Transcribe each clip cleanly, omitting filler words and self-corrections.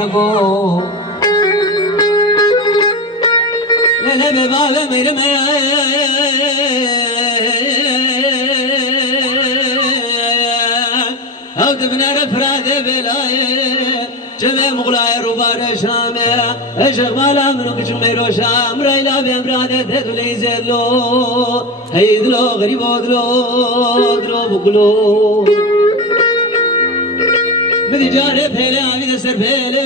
نكو لا بابا ميرمي أو دبنا رفراد بلاي جمع مغلاي روبار شامي أشغ مالا منو كجميرو شام رايلا بأمرادة تدولي زدلو هيدلو غريبو دلو بقلو مدي جاري بهلي عبيد سر بهلي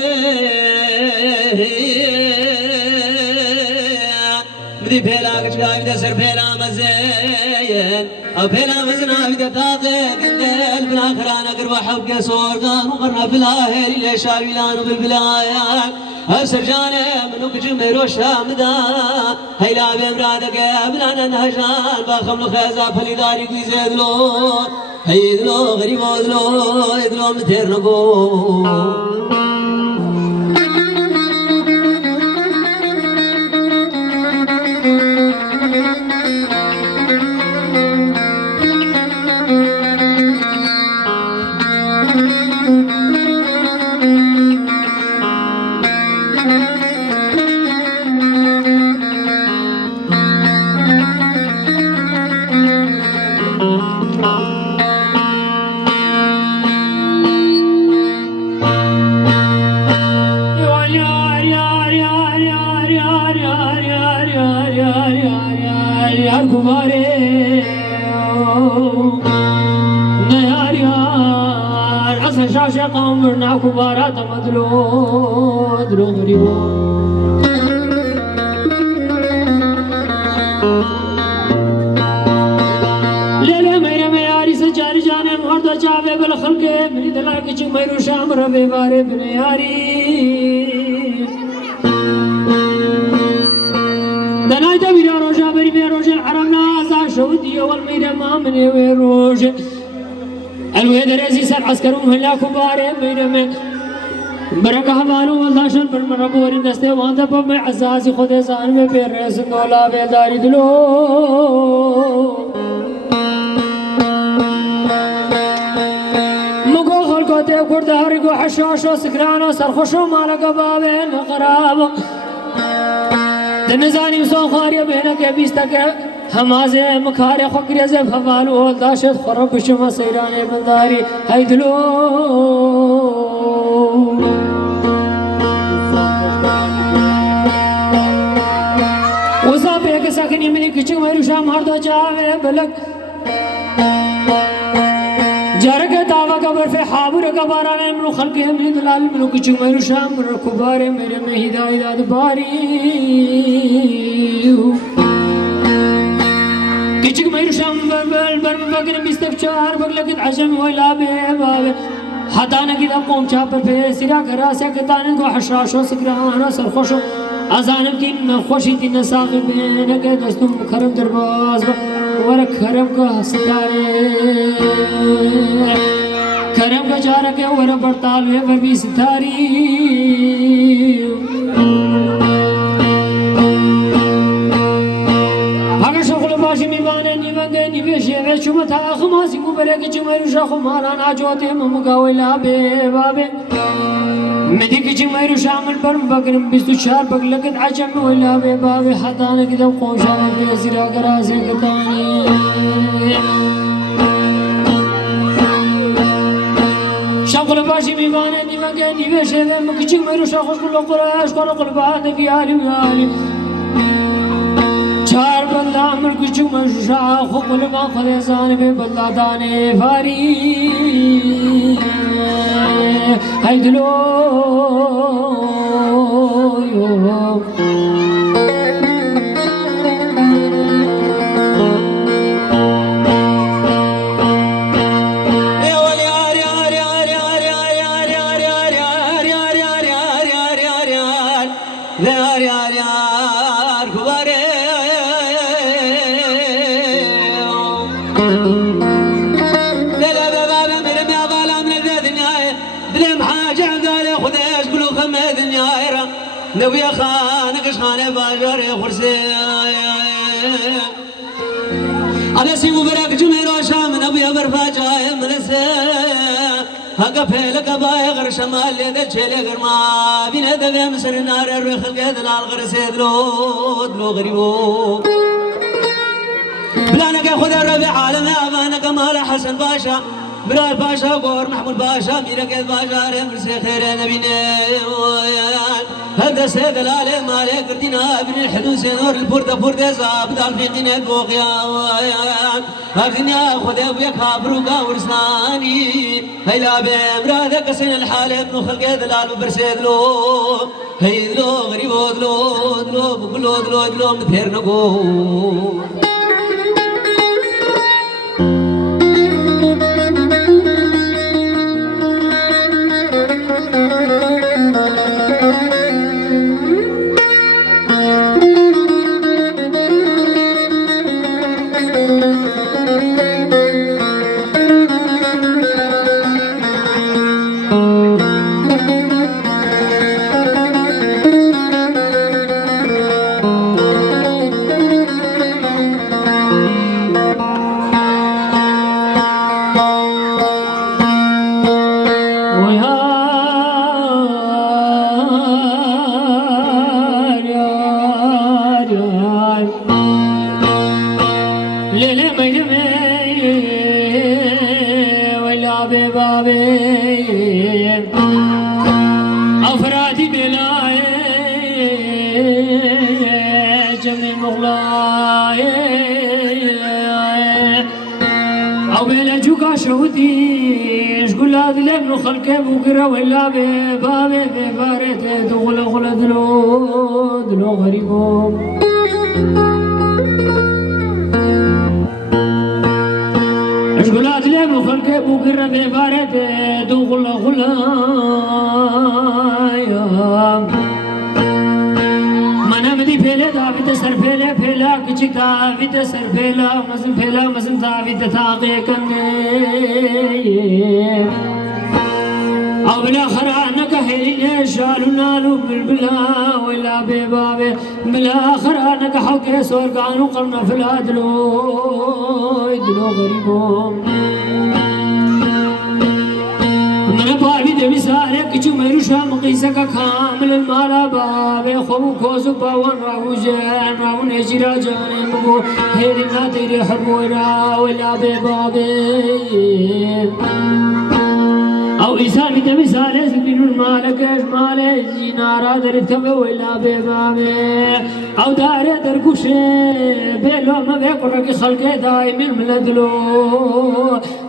مدي بهلا كجا عبيد سر بهلا مزين أو بهلا مزين عبيد تاقي قندل بالآخران أقرب حوق سورقان وقرنا في الآهل ليش عبيلان وبالبلايان أسرجاني منو كجميرو شامدا هيلا بأمرادك بلانا نهجان باخملو خيزا فليداري قوي زيدلو هيدلو غريبو دلو يدلو متيرنقو قومنا كبارات مدلو درو غريبو ليلة ميري مياري سجاري جاني مغرد جابي بالخلق مني دلاك چك ميرو شام ربي باري بنياري دناي دبير روجا بري بي روجا الحرم نازا شودي والميري ما مني ويروجا الويد رزي سر عسكرون هلا كباري ميرمن بركة مالو والداشن پر مربوري دسته وانده پا میں عزازي خود زان میں پیر رسن دولا بیداری دلو مگو خلقو تے کرداری کو حشاشو سکرانو سرخوشو مالک بابین قرابو دنزاني سو خاري بينك بيستك همازه مخاري خكري زف فالو داشت خرب شما سيراني بنداري هيدلو وصابي كسكني مني كچو ميرو شام هردو جاوي بلك جارك داوا قبر في حابر قبرانا منو خلقه من دلال منو كچو ميرو شام منو كباري ميري من هداية باري كچك ميرو شام بر بگر بستفچار بگلکت عجم ولا باب حدانا كده قوم چاپر في سرا کراسه کتان کو حشاشو سکرانا سرخوشو ازانم کین خوشی تین ساقی بینک دستم کرم درباز ور کرم کا ستارے کرم کا جارک ور برتال ور بھی ستاری نبيشة شمتها خماسي مبرك جمير شاخو مالانا جوتي ممقاولا بابين مديك جمير شامل برم بقرم بستو شار بقلقت عجم ولا بابي حتانا كده قوشان بيسيرا قراسي كتاني شاقل باشي ميباني نبقى نبيشة مك جمير شاخو كل قراش كل قلبان في عالي وعالي چار بندہ امر کچھ مشا خقل ما خلیزان بے بندہ دانے فاری حیدلو نبي خانك شخانة باجر يا خرسي على سيمو براك جمير وشام نبي برفاجة يا ملسة هقف لك بايغر شمال ليد تشيلي غرما بين دغ مسر نار الرخل قد الغرس دلو غريبو بلانك خذ الربيع عالم امانك مال حسن باشا برال باشا قور محمود باشا ميرك باشا رمسي خير نبينا هذا سيد العالم مالك قردنا ابن الحدوث نور البردة بردة زابد الفقين البوقيا أغنيا خذ أبوك هابروكا ورساني هيلا بامرادك سن الحال ابن خلق دلال وبرسيد لو هي دلو غريبو دلو دلو مثير نقو أفرادي بلاي جميل مغلاي أو بلا جوكا شهودي شقول هذا لابن خلقه بقرا ولا ببابي بفارته دخل دلو غريبهم شقولات لي مخلقه بقرة ببارته دخل منا مدي فيلا دافيد سر فيلا كچي دافيد سر فيلا مزن دافيد تاقي كني أو بلا خرانك هيلي شالو نالو بالبلا ولا ببابه بلا خرانك حق سورقان وقرنا في الادلو غريبهم من بابي دبي سارك جمر شام قيسك كامل المالا بابه خو كوزو باون راوجان راون اجرا جان مبو هيرنا تيري حبورا ولا ببابه أو إنسان بدم سالس بين المالك مالك نارا درتكب ولا ببابه أو دار دركوشه بلو ما بيقرك خلقه دايم الملدلو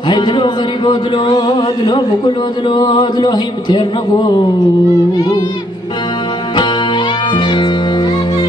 هاي دلو غريب دلو بكل دلو هي متير نقول